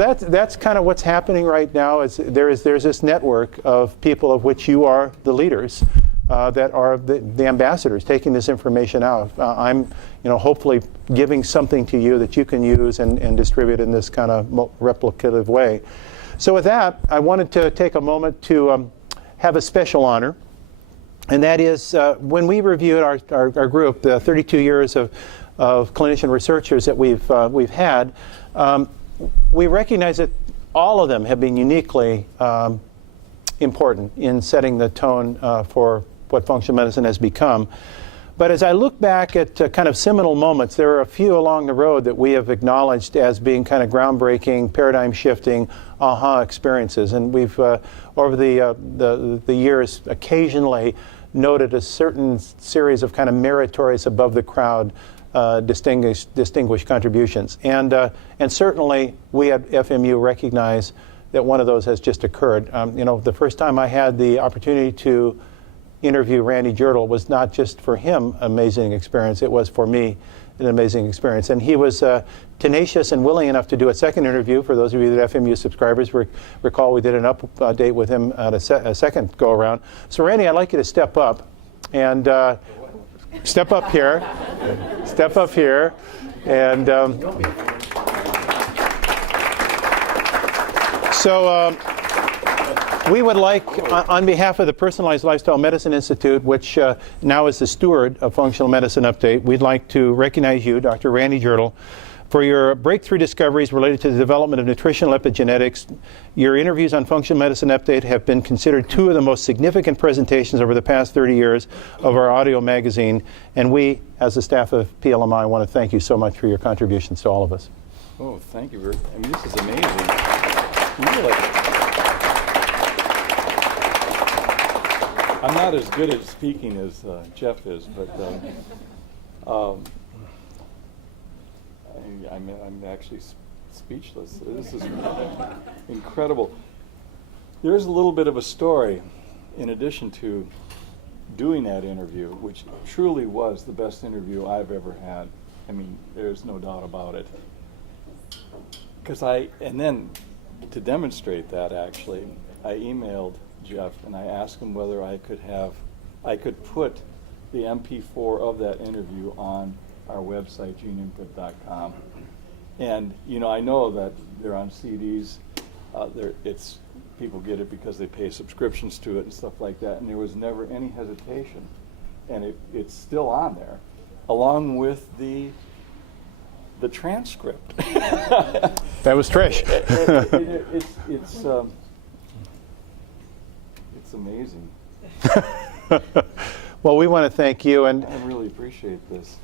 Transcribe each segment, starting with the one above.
That's kind of what's happening right now. Is there's this network of people of which you are the leaders, that are the ambassadors taking this information out. I'm, hopefully giving something to you that you can use and distribute in this kind of replicative way. So with that, I wanted to take a moment to have a special honor, and that is when we reviewed our group, the 32 years of clinician researchers that we've had. We recognize that all of them have been uniquely important in setting the tone for what functional medicine has become. But as I look back at kind of seminal moments, there are a few along the road that we have acknowledged as being kind of groundbreaking, paradigm-shifting, aha experiences. And we've, over the years, occasionally noted a certain series of kind of meritorious, above-the-crowd distinguished contributions. And certainly we at FMU recognize that one of those has just occurred. The first time I had the opportunity to interview Randy Jirtle was not just for him an amazing experience, it was for me an amazing experience. And he was tenacious and willing enough to do a second interview. For those of you that FMU subscribers recall, we did an update with him at a second go around. So Randy, I'd like you to step up and step up here. Step up here. And we would like, on behalf of the Personalized Lifestyle Medicine Institute, which now is the steward of Functional Medicine Update, we'd like to recognize you, Dr. Randy Jirtle, for your breakthrough discoveries related to the development of nutritional epigenetics. Your interviews on Functional Medicine Update have been considered two of the most significant presentations over the past 30 years of our audio magazine, and we, as the staff of PLMI, want to thank you so much for your contributions to all of us. Oh, thank you. This is amazing. Really. I'm not as good at speaking as Jeff is, but I'm actually speechless. This is incredible. There's a little bit of a story in addition to doing that interview, which truly was the best interview I've ever had. There's no doubt about it. And then to demonstrate that, actually, I emailed Jeff and I asked him whether I could put the MP4 of that interview on our website, geneinput.com. And I know that they're on CDs. People get it because they pay subscriptions to it and stuff like that. And there was never any hesitation, and it's still on there, along with the transcript. That was Trish. It's amazing. Well, we want to thank you, and I really appreciate this.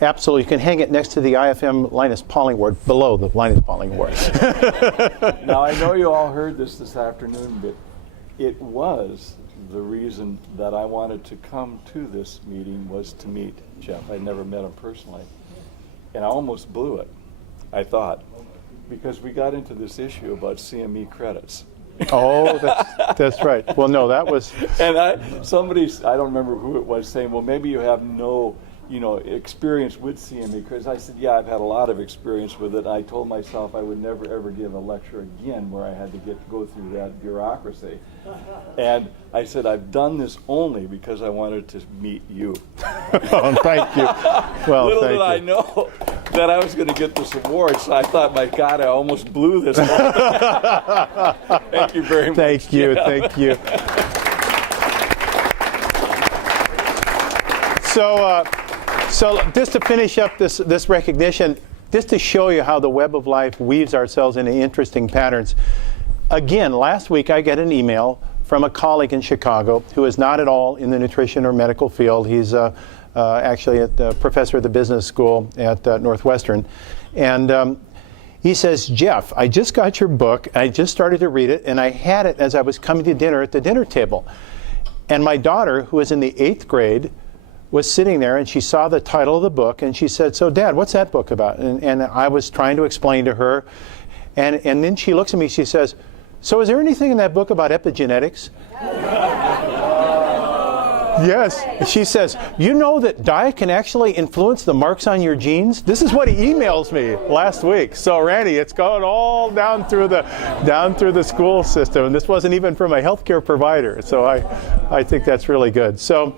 Absolutely. You can hang it next to the IFM Linus Pauling Award, below the Linus Pauling Award. Now, I know you all heard this afternoon, but it was the reason that I wanted to come to this meeting was to meet Jeff. I'd never met him personally. And I almost blew it, I thought, because we got into this issue about CME credits. Oh, that's right. Well, no, that was... And I don't remember who it was, saying, well, maybe you have no experience with CME credits. I said, yeah, I've had a lot of experience with it. I told myself I would never, ever give a lecture again where I had to go through that bureaucracy. And I said, I've done this only because I wanted to meet you. Oh, thank you. Well, Little did I know that I was going to get this award, so I thought, my God, I almost blew this. Thank you very much. Thank you. Thank you. So just to finish up this recognition, just to show you how the web of life weaves ourselves into interesting patterns. Again, last week I got an email from a colleague in Chicago who is not at all in the nutrition or medical field. He's actually a professor at the business school at Northwestern. And he says, Jeff, I just got your book. I just started to read it, and I had it as I was coming to dinner at the dinner table. And my daughter, who is in the 8th grade, was sitting there, and she saw the title of the book, and she said, so Dad, what's that book about? And I was trying to explain to her, and then she looks at me, she says, so is there anything in that book about epigenetics? Yes. She says, you know that diet can actually influence the marks on your genes? This is what he emails me last week. So Randy, it's going all down through the school system. And this wasn't even from a healthcare provider. So I think that's really good. So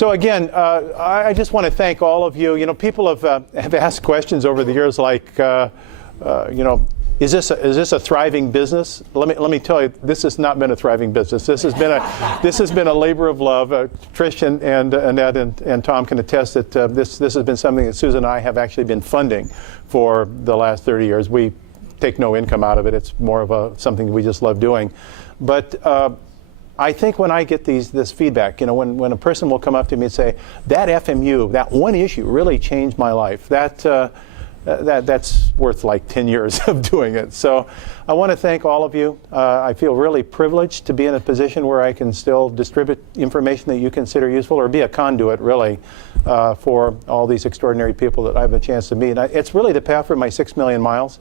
again, I just want to thank all of you. You know, people have asked questions over the years like, you know, is this a thriving business? Let me tell you, this has not been a thriving business. This has been a labor of love. Trish and Annette and Tom can attest that this has been something that Susan and I have actually been funding for the last 30 years. We take no income out of it. It's more of something we just love doing. But I think when I get this feedback, you know, when a person will come up to me and say, that FMU, that one issue really changed my life, that's worth like 10 years of doing it. So I want to thank all of you. I feel really privileged to be in a position where I can still distribute information that you consider useful, or be a conduit, really, for all these extraordinary people that I have a chance to meet. It's really the path for my 6 million miles,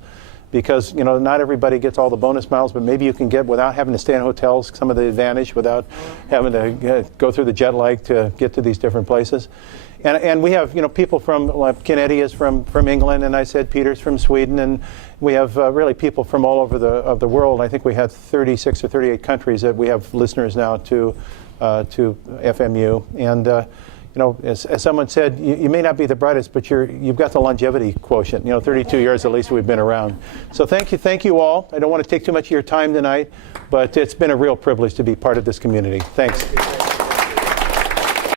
because, you know, not everybody gets all the bonus miles, but maybe you can get, without having to stay in hotels, some of the advantage, without having to go through the jet lag to get to these different places. And we have, you know, people from, like Kennedy is from England, and I said Peter's from Sweden, and we have really people from all over the world. I think we have 36 or 38 countries that we have listeners now to FMU. And you know, as someone said, you may not be the brightest, but you've got the longevity quotient. You know, 32 years at least we've been around. So thank you all. I don't want to take too much of your time tonight, but it's been a real privilege to be part of this community. Thanks.